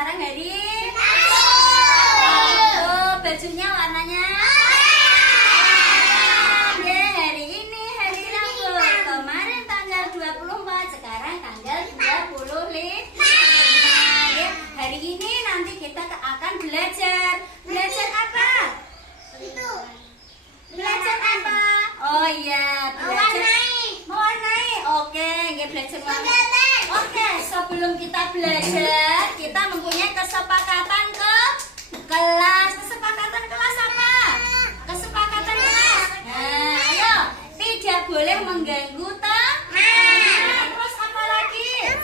sekarang hari bajunya warnanya hari ini hari Rabu. Kemarin tanggal 24, sekarang tanggal 25. Hari ini nanti kita akan belajar. Belajar apa? Belajar apa? Oh iya, belajar mewarnai. Oke, belajar mewarnai. Oke, sebelum kita belajar, kita mempunyai kesepakatan ke kelas. Kesepakatan kelas apa? Kesepakatan kelas. Nah, ayo, tidak boleh mengganggu teman. Terus apa lagi?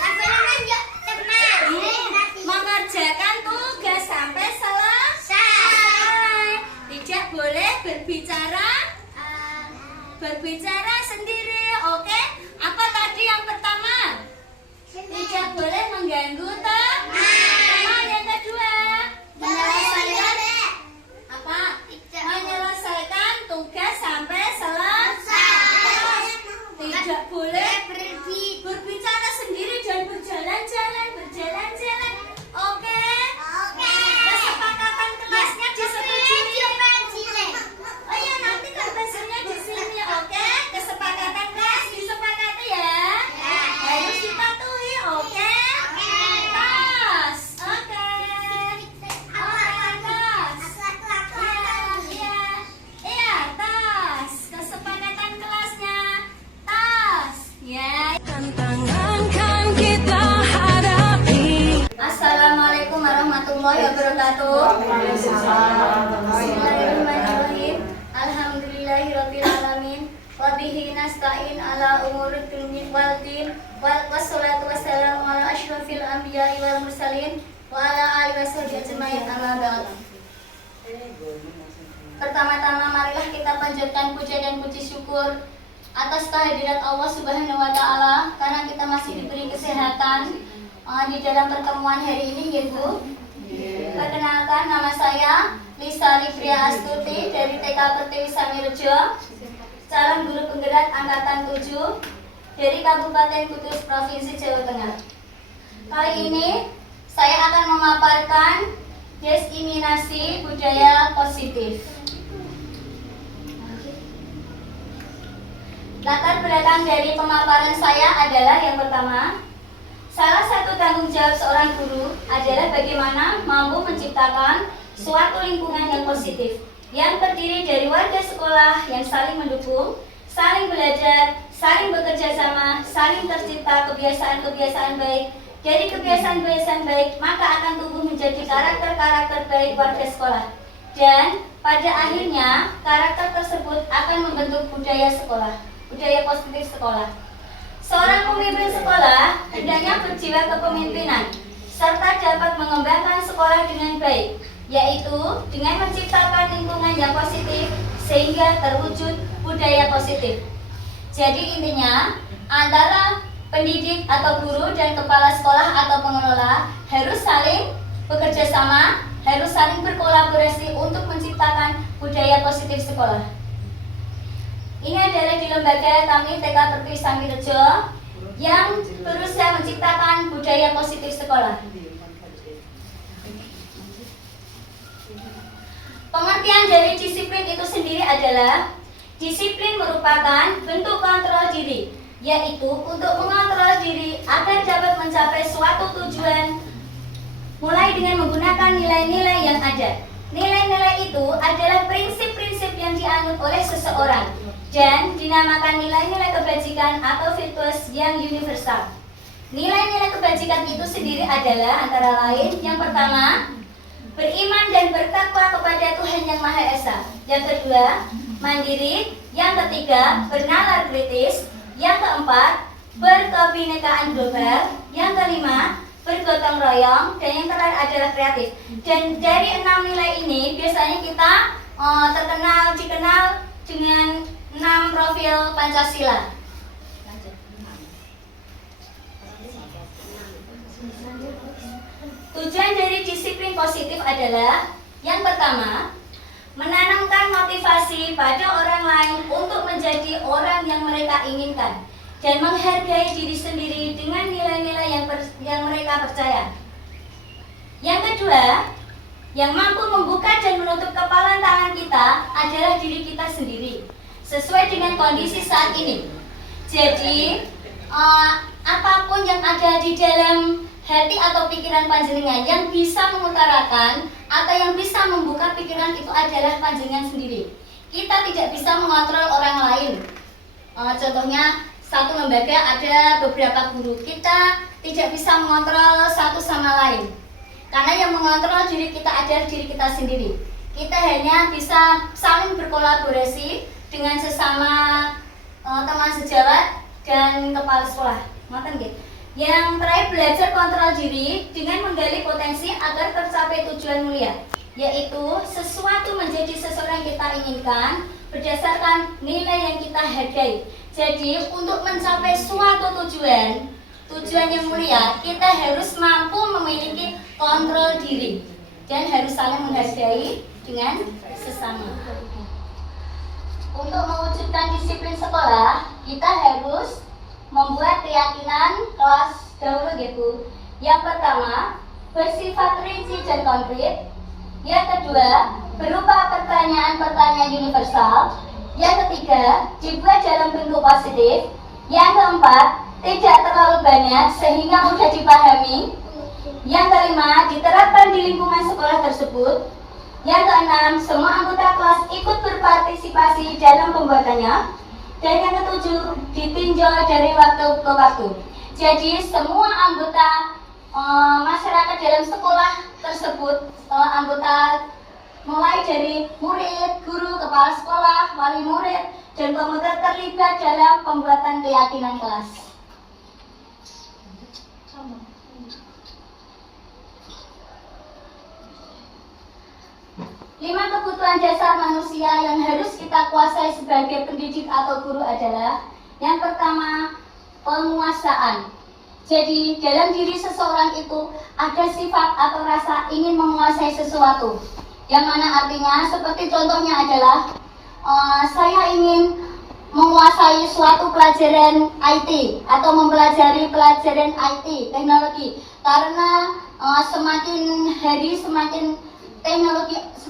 Mengerjakan tugas sampai selesai. Tidak boleh berbicara sendiri. Oke? Apa tadi yang pertama? Tidak boleh mengganggu teman. Yang kedua, menyelesaikan tugas sampai selesai. Tidak boleh berbicara sendiri dan berjalan-jalan. Oke? Kesepakatan kelasnya disetujui. Oh iya, nanti kan bahasanya di sini. Oke? Kesepakatan kelas disepakati ya. Harus dipatuhi. Oke? Tas. Oke. Tas. Iya, tas. Kesepakatan kelasnya tas. Ya. Tantangan kan kita hadapi. Assalamualaikum warahmatullahi wabarakatuh. Bismillahirrahmanirrahim. Alhamdulillahirabbil alamin. Wa bihi nasta'in ala umurid dunya wal din. Wassalatu wassalamu ala asyrafil anbiya'i wal mursalin wa ala alihi washabihi ajmain. Amma ba'd. Pertama-tama marilah kita panjatkan puja dan puji syukur atas kehadirat Allah Subhanahu wa taala karena kita masih diberi kesehatan di dalam pertemuan hari ini, Bu. Perkenalkan, nama saya Lisa Rifria Astuti dari TK Pertiwi Samirejo, calon guru penggerak angkatan 7 dari Kabupaten Kudus, Provinsi Jawa Tengah. Kali ini saya akan memaparkan diseminasi budaya positif. Latar belakang dari pemaparan saya adalah yang pertama, salah satu tanggung jawab seorang guru adalah bagaimana mampu menciptakan suatu lingkungan yang positif yang terdiri dari warga sekolah yang saling mendukung, saling belajar, saling bekerja sama, saling tercipta kebiasaan-kebiasaan baik. Dari kebiasaan-kebiasaan baik, maka akan tumbuh menjadi karakter-karakter baik warga sekolah. Dan pada akhirnya, karakter tersebut akan membentuk budaya sekolah, budaya positif sekolah. Seorang pemimpin sekolah hendaknya berjiwa kepemimpinan serta dapat mengembangkan sekolah dengan baik, yaitu dengan menciptakan lingkungan yang positif sehingga terwujud budaya positif. Jadi intinya, antara pendidik atau guru dan kepala sekolah atau pengelola harus saling bekerja sama, harus saling berkolaborasi untuk menciptakan budaya positif sekolah. Ini adalah di lembaga kami TK Pertiwi Samirejo yang berusaha menciptakan budaya positif sekolah. Pengertian dari disiplin itu sendiri adalah disiplin merupakan bentuk kontrol diri, yaitu untuk mengontrol diri agar dapat mencapai suatu tujuan mulai dengan menggunakan nilai-nilai yang ada. Nilai-nilai itu adalah prinsip-prinsip yang dianut oleh seseorang dan dinamakan nilai-nilai kebajikan atau virtues yang universal. Nilai-nilai kebajikan itu sendiri adalah antara lain yang pertama, beriman dan bertakwa kepada Tuhan Yang Maha Esa. Yang kedua, mandiri. Yang ketiga, bernalar kritis. Yang keempat, berkebinekaan global. Yang kelima, bergotong royong. Dan yang terakhir adalah kreatif. Dan dari 6 nilai ini biasanya kita dikenal dengan 6 profil Pancasila. Tujuan dari disiplin positif adalah yang pertama, menanamkan motivasi pada orang lain untuk menjadi orang yang mereka inginkan dan menghargai diri sendiri dengan nilai-nilai yang mereka percaya. Yang kedua, yang mampu membuka dan menutup kepalan tangan kita adalah diri kita sendiri, sesuai dengan kondisi saat ini. Jadi, apapun yang ada di dalam hati atau pikiran panjenengan yang bisa mengutarakan atau yang bisa membuka pikiran itu adalah panjenengan sendiri. Kita tidak bisa mengontrol orang lain. Contohnya, satu lembaga ada beberapa guru, kita tidak bisa mengontrol satu sama lain. Karena yang mengontrol diri kita adalah diri kita sendiri. Kita hanya bisa saling berkolaborasi dengan sesama teman sejawat dan kepala sekolah. Ngoten nggih. Yang terakhir, belajar kontrol diri dengan menggali potensi agar tercapai tujuan mulia, yaitu sesuatu menjadi seseorang yang kita inginkan berdasarkan nilai yang kita hargai. Jadi untuk mencapai suatu tujuan yang mulia, kita harus mampu memiliki kontrol diri dan harus saling menghargai dengan sesama. Untuk mewujudkan disiplin sekolah, kita harus membuat keyakinan kelas dahulu gitu. Yang pertama, bersifat rinci dan konkret. Yang kedua, berupa pertanyaan-pertanyaan universal. Yang ketiga, dibuat dalam bentuk positif. Yang keempat, tidak terlalu banyak sehingga mudah dipahami. Yang kelima, diterapkan di lingkungan sekolah tersebut. Yang keenam, semua anggota kelas ikut berpartisipasi dalam pembuatannya. Dan yang ketujuh, ditinjau dari waktu ke waktu. Jadi semua anggota masyarakat dalam sekolah tersebut, anggota mulai dari murid, guru, kepala sekolah, wali murid, dan komputer terlibat dalam pembuatan keyakinan kelas. Lima kebutuhan dasar manusia yang harus kita kuasai sebagai pendidik atau guru adalah: yang pertama, penguasaan. Jadi dalam diri seseorang itu ada sifat atau rasa ingin menguasai sesuatu, yang mana artinya seperti contohnya adalah saya ingin menguasai suatu pelajaran IT atau mempelajari pelajaran IT, teknologi, karena semakin hari semakin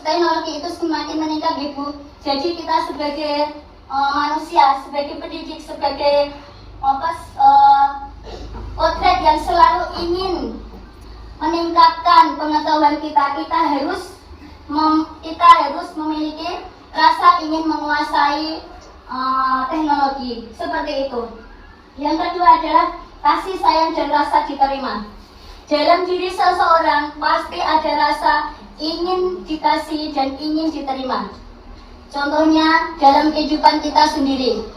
teknologi itu semakin meningkat, Ibu. Jadi kita sebagai manusia, sebagai pendidik, sebagai potret yang selalu ingin meningkatkan pengetahuan kita, kita harus memiliki rasa ingin menguasai teknologi seperti itu. Yang kedua adalah kasih sayang dan rasa diterima. Dalam diri seseorang pasti ada rasa ingin dikasih dan ingin diterima. Contohnya dalam kehidupan kita sendiri,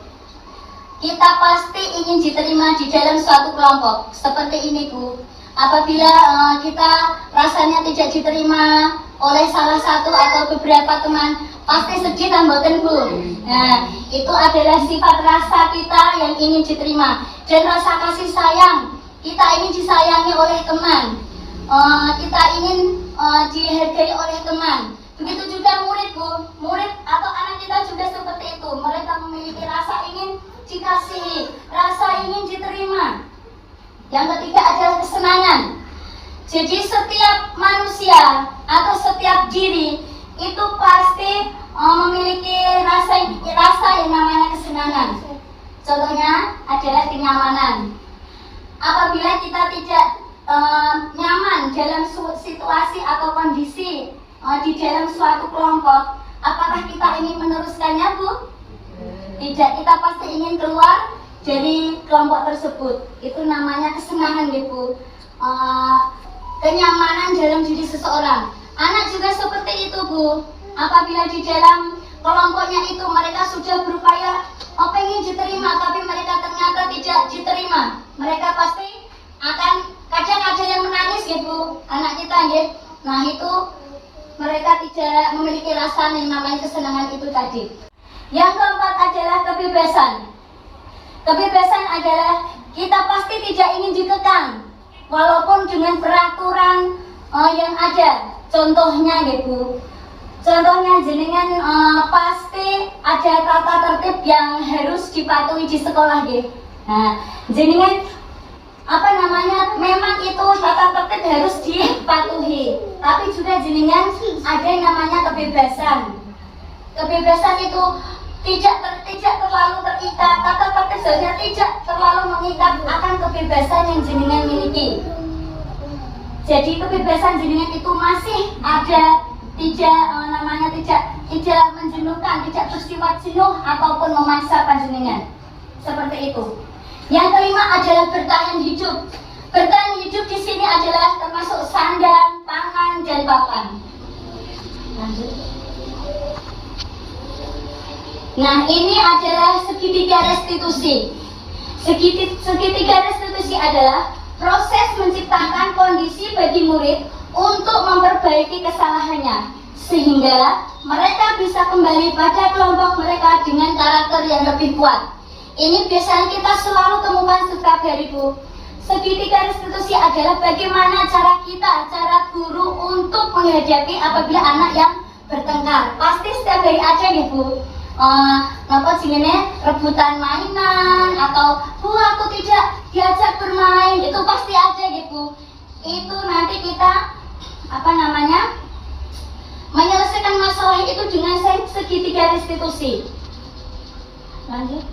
kita pasti ingin diterima di dalam suatu kelompok. Seperti ini, Bu. Apabila kita rasanya tidak diterima oleh salah satu atau beberapa teman, pasti sedih dan boten, Bu. Nah, itu adalah sifat rasa kita yang ingin diterima. Dan rasa kasih sayang, kita ingin disayangi oleh teman, kita ingin dihargai oleh teman. Begitu juga murid, Bu. Murid atau anak kita juga seperti itu. Mereka memiliki rasa ingin dikasihi, rasa ingin diterima. Yang ketiga adalah kesenangan. Jadi setiap manusia atau setiap diri itu pasti memiliki rasa yang namanya kesenangan. Contohnya adalah kenyamanan. Apabila kita tidak nyaman dalam situasi atau kondisi di dalam suatu kelompok, apakah kita ingin meneruskannya, Bu? Tidak, kita pasti ingin keluar dari kelompok tersebut. Itu namanya kesenangan, Bu. Kenyamanan dalam diri seseorang. Anak juga seperti itu, Bu. Apabila di dalam kelompoknya itu mereka sudah berupaya pengen diterima, tapi mereka ternyata tidak diterima, mereka pasti akan kadang ada yang menangis, Bu, anak kita, ya. Nah, itu mereka tidak memiliki rasa yang namanya kesenangan itu tadi. Yang keempat adalah kebebasan. Kebebasan adalah kita pasti tidak ingin dikekang, walaupun dengan peraturan yang ada. Contohnya, Bu, contohnya jenengan pasti ada tata tertib yang harus dipatuhi di sekolah, Nah, jenengan memang itu tata tertib harus dipatuhi, tapi juga jenengan ada yang namanya kebebasan. Kebebasan itu tidak terlalu terikat, tata tertib saja tidak terlalu mengikat akan kebebasan yang jenengan miliki. Jadi kebebasan jenengan itu masih ada, tidak menjenuhkan, tidak bersifat jenuh ataupun memaksa panjenengan. Seperti itu. Yang kelima adalah bertahan hidup. Bertahan hidup di sini adalah termasuk sandang, pangan, dan papan. Lanjut. Nah, ini adalah segitiga restitusi. Segitiga restitusi adalah proses menciptakan kondisi bagi murid untuk memperbaiki kesalahannya, sehingga mereka bisa kembali pada kelompok mereka dengan karakter yang lebih kuat. Ini biasanya kita selalu temukan setiap hari, Bu. Segitiga restitusi adalah bagaimana cara guru untuk menghadapi apabila anak yang bertengkar. Pasti setiap hari ada ya, Bu. Napa jenenge rebutan mainan atau Bu aku tidak diajak bermain, itu pasti ada gitu. Itu nanti kita menyelesaikan masalah itu dengan segitiga restitusi. Lanjut.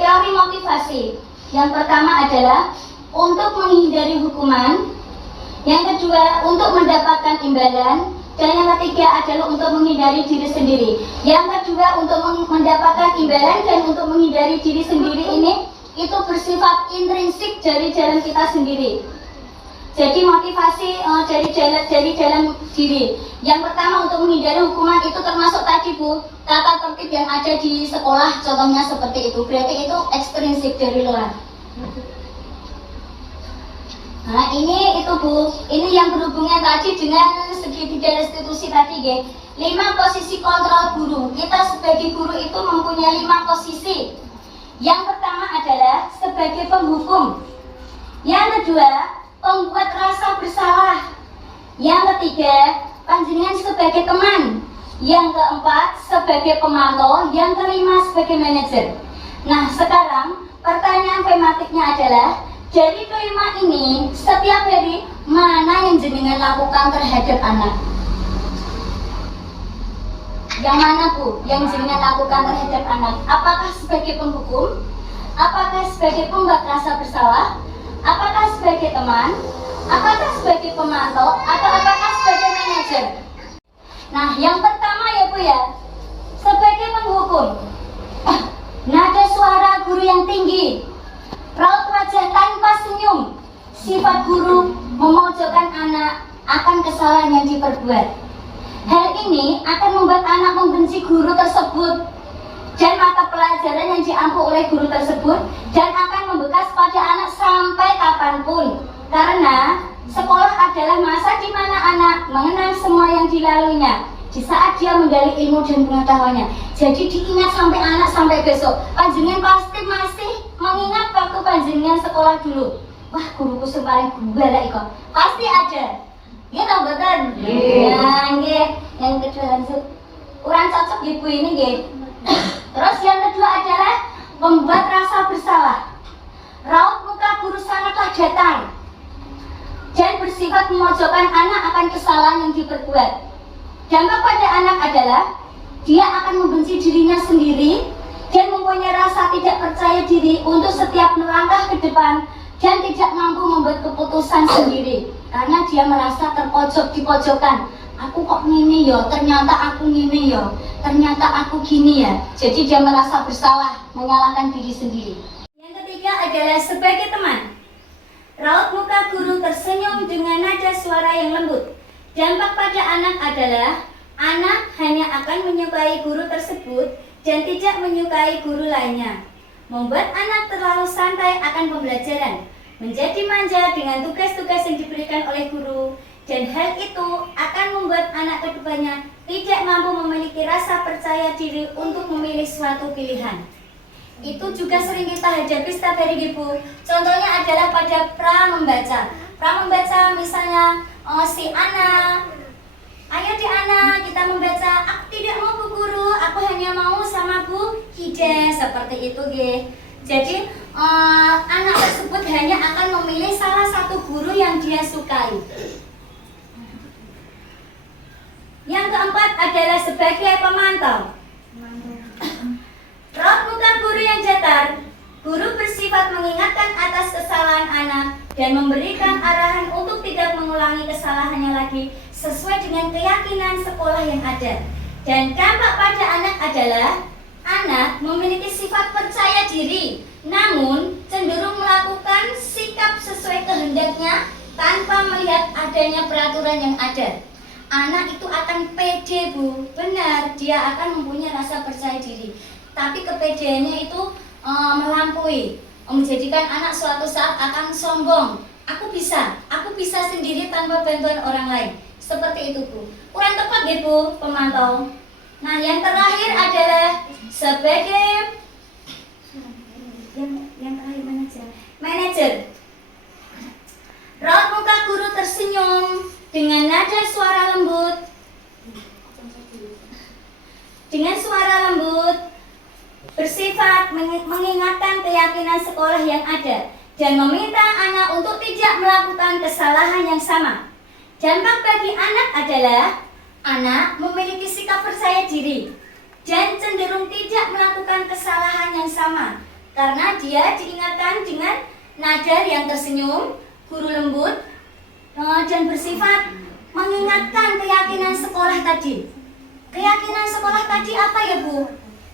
Teori motivasi. Yang pertama adalah untuk menghindari hukuman. Yang kedua untuk mendapatkan imbalan. Dan yang ketiga adalah untuk menghindari diri sendiri. Yang kedua untuk mendapatkan imbalan dan untuk menghindari diri sendiri ini itu bersifat intrinsik dari dalam kita sendiri. Jadi motivasi dari dalam diri. Yang pertama untuk menghindari hukuman itu termasuk tadi, Bu, tata tertib yang ada di sekolah, contohnya seperti itu. Berarti itu ekstrinsik dari luar. Nah ini itu, Bu, ini yang berhubungan tadi dengan segitiga restitusi tadi, ya. 5 posisi kontrol guru. Kita sebagai guru itu mempunyai 5 posisi. Yang pertama adalah sebagai penghukum. Yang kedua, pembuat rasa bersalah. Yang ketiga, panjenengan sebagai teman. Yang keempat, sebagai pemantau. Yang kelima, sebagai manajer. Nah sekarang pertanyaan tematiknya adalah, dari kelima ini, setiap hari mana yang jenengan lakukan terhadap anak? Yang mana, Bu, yang jenengan lakukan terhadap anak? Apakah sebagai penghukum? Apakah sebagai pembuat rasa bersalah? Apakah sebagai teman? Apakah sebagai pemantau? Atau apakah sebagai manajer? Nah, yang pertama ya, Bu, ya, sebagai penghukum. Nada suara guru yang tinggi, raut wajah tanpa senyum, sifat guru memojokkan anak akan kesalahan yang diperbuat. Hal ini akan membuat anak membenci guru tersebut dan mata pelajaran yang diampu oleh guru tersebut, dan akan membekas pada anak sampai kapanpun. Karena sekolah adalah masa di mana anak mengenal semua yang dilaluinya di saat dia menggali ilmu dan pengetahuannya. Jadi diingat sampai anak sampai besok. Panjenengan pasti masih mengingat waktu panjenengan sekolah dulu. Wah, guruku sing paling galak iku. Pasti ada. Nggih ta mboten? Ya, nggih. Yang kedua lanjut. Kurang cocok Ibu ini nggih. Terus yang kedua adalah membuat rasa bersalah. Raut muka guru sangatlah datar dan bersifat memojokkan anak akan kesalahan yang diperbuat. Dampak pada anak adalah dia akan membenci dirinya sendiri dan mempunyai rasa tidak percaya diri untuk setiap melangkah ke depan dan tidak mampu membuat keputusan sendiri karena dia merasa terpojok di pojokan. Aku kok gini ya, ternyata aku gini ya, ternyata aku gini ya. Jadi dia merasa bersalah, menyalahkan diri sendiri. Yang ketiga adalah sebagai teman. Raut muka guru tersenyum dengan nada suara yang lembut. Dampak pada anak adalah anak hanya akan menyukai guru tersebut dan tidak menyukai guru lainnya. Membuat anak terlalu santai akan pembelajaran, menjadi manja dengan tugas-tugas yang diberikan oleh guru, dan hal itu akan membuat anak kedepannya tidak mampu memiliki rasa percaya diri untuk memilih suatu pilihan. Itu juga sering kita hadapi setiap hari, Ibu. Contohnya adalah pada pra membaca. Pra membaca misalnya si anak Ayo di anak, kita membaca. Aku tidak mau Bu Guru, aku hanya mau sama Bu Hide. Seperti itu, Ge. Jadi anak tersebut hanya akan memilih salah satu guru yang dia sukai. Yang keempat adalah sebagai pemantau. Raut muka guru yang datar. Guru bersifat mengingatkan atas kesalahan anak dan memberikan arahan untuk tidak mengulangi kesalahannya lagi sesuai dengan keyakinan sekolah yang ada. Dan dampak pada anak adalah anak memiliki sifat percaya diri, namun cenderung melakukan sikap sesuai kehendaknya tanpa melihat adanya peraturan yang ada. Anak itu akan pede, Bu. Benar, dia akan mempunyai rasa percaya diri. Tapi kepedeannya itu melampaui, menjadikan anak suatu saat akan sombong. Aku bisa sendiri tanpa bantuan orang lain. Seperti itu, Bu. Kurang tepat ya, Bu, pemantau. Nah, yang terakhir adalah sebagai yang terakhir manajer. Raut muka guru tersenyum dengan nada suara lembut. Bersifat mengingatkan keyakinan sekolah yang ada dan meminta anak untuk tidak melakukan kesalahan yang sama. Dampak bagi anak adalah anak memiliki sikap percaya diri dan cenderung tidak melakukan kesalahan yang sama karena dia diingatkan dengan nada yang tersenyum, guru lembut, dan bersifat mengingatkan keyakinan sekolah tadi. Keyakinan sekolah tadi apa ya, Bu?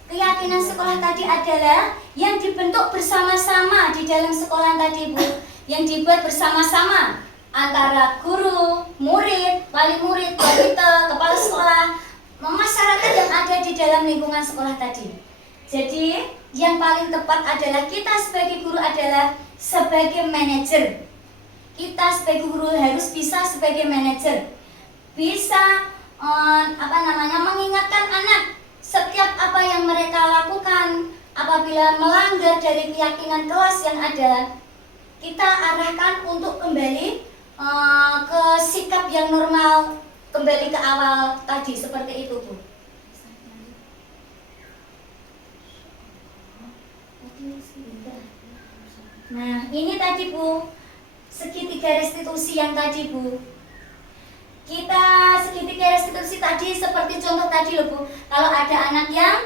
Keyakinan sekolah tadi adalah yang dibentuk bersama-sama di dalam sekolah tadi, Bu. Yang dibuat bersama-sama antara guru, murid, wali murid, komite, kepala sekolah, masyarakat yang ada di dalam lingkungan sekolah tadi. Jadi, yang paling tepat adalah kita sebagai guru adalah sebagai manajer. Kita sebagai guru harus bisa sebagai manajer. Bisa mengingatkan anak setiap apa yang mereka lakukan. Apabila melanggar dari keyakinan kelas yang ada, kita arahkan untuk kembali ke sikap yang normal, kembali ke awal tadi, seperti itu, Bu. Nah, ini tadi, Bu, segitiga restitusi yang tadi, Bu. Kita segitiga restitusi tadi seperti contoh tadi loh, Bu. Kalau ada anak yang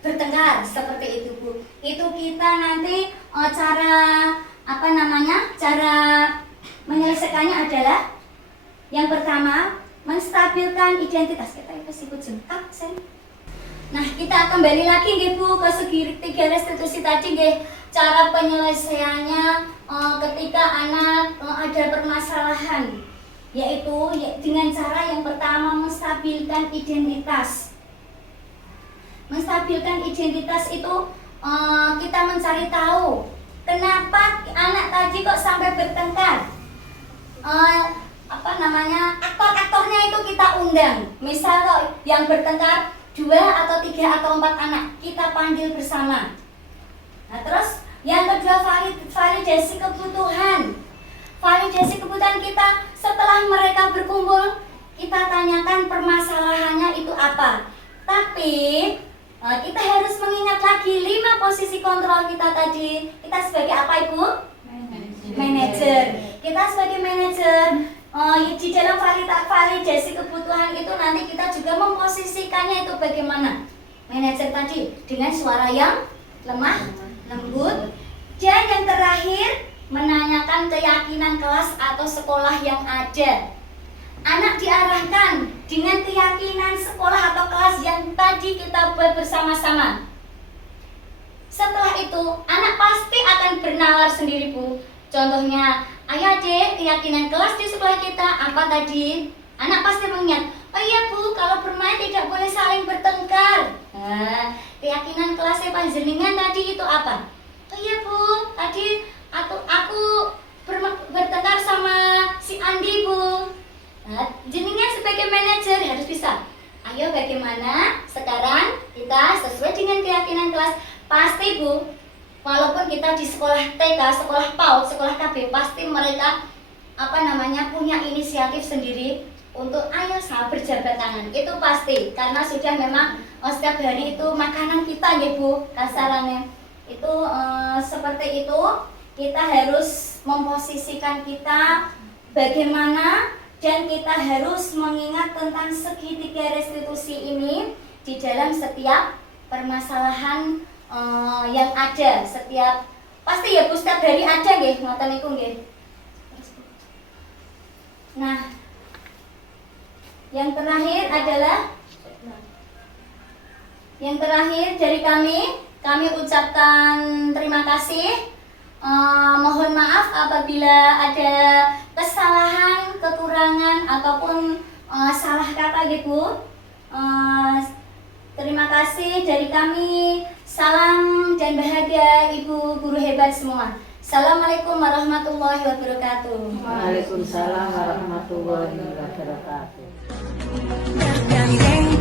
bertengkar seperti itu, Bu. Itu kita nanti cara menyelesaikannya adalah yang pertama menstabilkan identitas. Nah, kita kembali lagi nggih, Bu, ke segitiga restitusi tadi nggih. Cara penyelesaiannya ketika anak ada permasalahan, yaitu dengan cara yang pertama menstabilkan identitas. Menstabilkan identitas itu kita mencari tahu kenapa anak tadi kok sampai bertengkar. Aktor-aktornya itu kita undang. Misal kok yang bertengkar 2 atau 3 atau 4 anak, kita panggil bersama. Nah, terus yang kedua validasi kebutuhan. Validasi kebutuhan kita setelah mereka berkumpul, kita tanyakan permasalahannya itu apa. Tapi kita harus mengingat lagi 5 posisi kontrol kita tadi. Kita sebagai apa, Ibu? Manajer. Kita sebagai manajer di dalam validasi kebutuhan itu nanti kita juga memposisikannya itu bagaimana. Manajer tadi dengan suara yang lemah, lembut. Dan yang terakhir, menanyakan keyakinan kelas atau sekolah yang ada. Anak diarahkan dengan keyakinan sekolah atau kelas yang tadi kita buat bersama-sama. Setelah itu, anak pasti akan bernalar sendiri, Bu. Contohnya, ayah adik, keyakinan kelas di sekolah kita apa tadi? Anak pasti mengingat, oh iya, Bu, kalau bermain tidak boleh saling bertengkar. Nah, keyakinan kelasnya panjenengan tadi itu apa? Oh iya, Bu, tadi aku bertengkar sama si Andi, Bu. Nah, jenengan sebagai manajer harus bisa. Ayo bagaimana sekarang kita sesuai dengan keyakinan kelas. Pasti, Bu, walaupun kita di sekolah TK, sekolah PAUD, sekolah KB, pasti mereka punya inisiatif sendiri untuk ayo sama berjabat tangan itu pasti karena sudah memang setiap hari itu makanan kita ya Bu kasarannya itu seperti itu kita harus memposisikan kita bagaimana dan kita harus mengingat tentang segitiga restitusi ini di dalam setiap permasalahan yang ada setiap pasti ya Bu setiap hari ada nggih ngoten niku nggih. Nah, yang terakhir adalah dari kami ucapkan terima kasih. Mohon maaf apabila ada kesalahan, kekurangan ataupun salah kata gitu. Terima kasih dari kami. Salam dan bahagia Ibu guru hebat semua. Assalamualaikum warahmatullahi wabarakatuh. Waalaikumsalam warahmatullahi wabarakatuh. Bergandeng